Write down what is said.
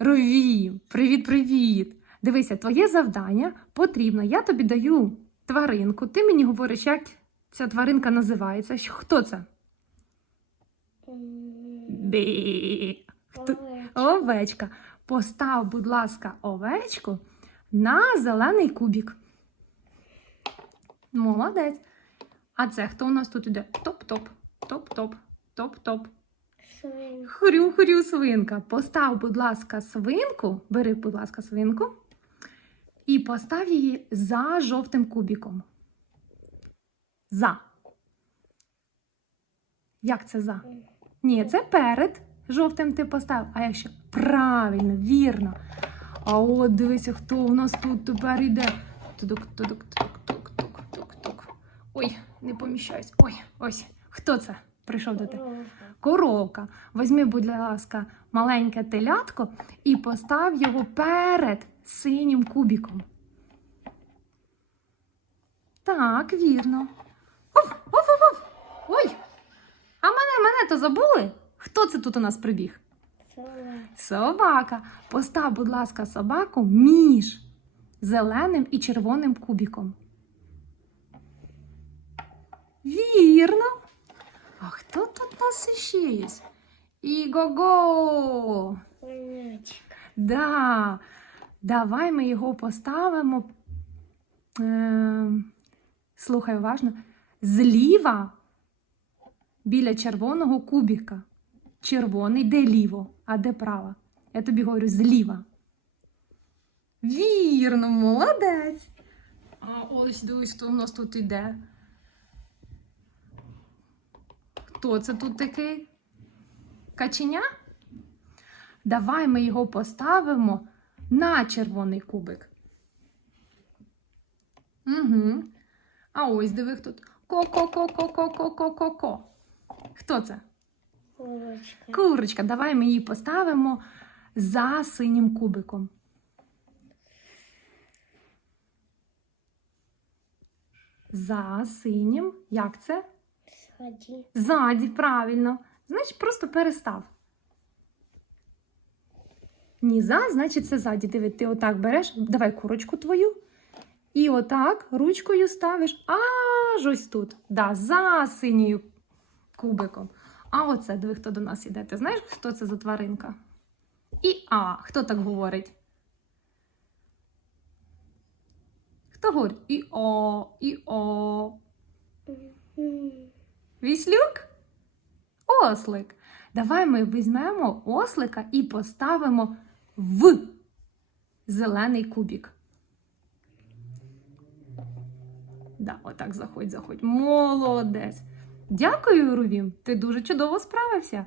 Рувім, привіт-привіт! Дивися, твоє завдання потрібно. Я тобі даю тваринку. Ти мені говориш, як ця тваринка називається. Хто це? Бі. Хто? Овечка. Постав, будь ласка, овечку на зелений кубік. Молодець. А це хто у нас тут іде? Топ-топ, топ-топ, топ-топ. Хрю-хрю свинка. Постав, будь ласка, свинку. Бери, будь ласка, свинку. І постав її за жовтим кубіком. За. Як це за? Ні, це перед жовтим ти постав. А якщо правильно, вірно. А от дивися, хто у нас тут тепер іде. Тудук, тудук, тук, тук, тук, тук, тук. Ой, не поміщаюсь. Ой, ось. Хто це прийшов до тебе? Коровка. Візьми, будь ласка, маленьке телятко і постав його перед синім кубіком. Так, вірно. Оф, оф, оф, оф. Ой! А мене, мене то забули? Хто це тут у нас прибіг? Собака. Постав, будь ласка, собаку між зеленим і червоним кубіком. Вірно. Є? Іго-го! Да. Давай ми його поставимо. Е, слухай уважно. Зліва біля червоного кубіка. Червоний де ліво, а де право? Я тобі говорю зліва. Вірно, молодець. А ось дивись, хто у нас тут іде. Хто це тут такий? Каченя? Давай ми його поставимо на червоний кубик. Угу. А ось диви хто тут. Ко-ко-ко-ко-ко-ко-ко-ко-ко. Хто це? Курочка. Курочка. Давай ми її поставимо за синім кубиком. За синім. Як це? Сходи. Ззаді, правильно. Значить, просто перестав. Ні, за, значить, це ззаді. Диви, ти отак береш, давай курочку твою. І отак ручкою ставиш аж ось тут. Да, за синьою кубиком. А оце, диви, хто до нас іде. Ти знаєш, хто це за тваринка? І А. Хто так говорить? Хто говорить? І О, і О. Віслюк? Ослик. Давай ми візьмемо ослика і поставимо в зелений кубік. Да, отак заходь, заходь. Молодець. Дякую, Рувім. Ти дуже чудово справився.